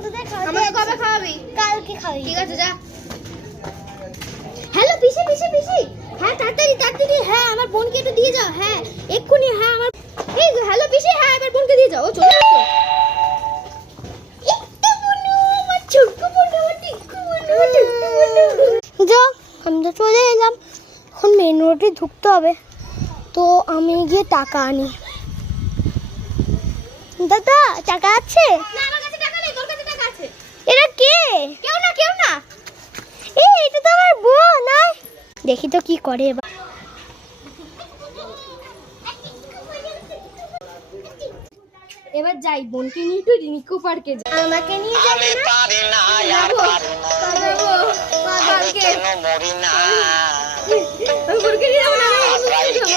বন্ধুদের খাওয়াতে আমাকে কবে খাওয়াবি? কালকে খাওয়াবি। ঠিক আছে, যা। হ্যালো পিসি পিসি পিসি, হ্যাঁ তাড়াতাড়ি তাড়াতাড়ি, হ্যাঁ আমার বোনকে একটু দিয়ে যাও, হ্যাঁ এক্ষুনি, হ্যাঁ আমার এই হ্যালো পিসি, হ্যাঁ আমার বোনকে দিয়ে যাও, ও চলে আসো। একটু বোনু, আমার ছোট্ট বোনু, আমার টিকু বোনু, আমার ছোট্ট বোনু। যা, আমি তো চলে এলাম। এখন মেন রোডে ঢুকতে হবে, তো আমি গিয়ে টাকা আনি। দাদা টাকা আছে? না আমার কাছে টাকা নেই, তোর কাছে টাকা আছে। এরা কে? কেউ না কেউ না। এই এটা তো আমার বোন। আয় দেখি তো কি করে এবার। এবার যাই, বোনকে নিয়ে একটু নিকো পার্কে যাই। আমাকে নিয়ে যাবে না? যাবো, যাবো, পার্কে। আমি বোনকে নিয়ে যাবো না, আমি বোনকে নিয়ে যাবো।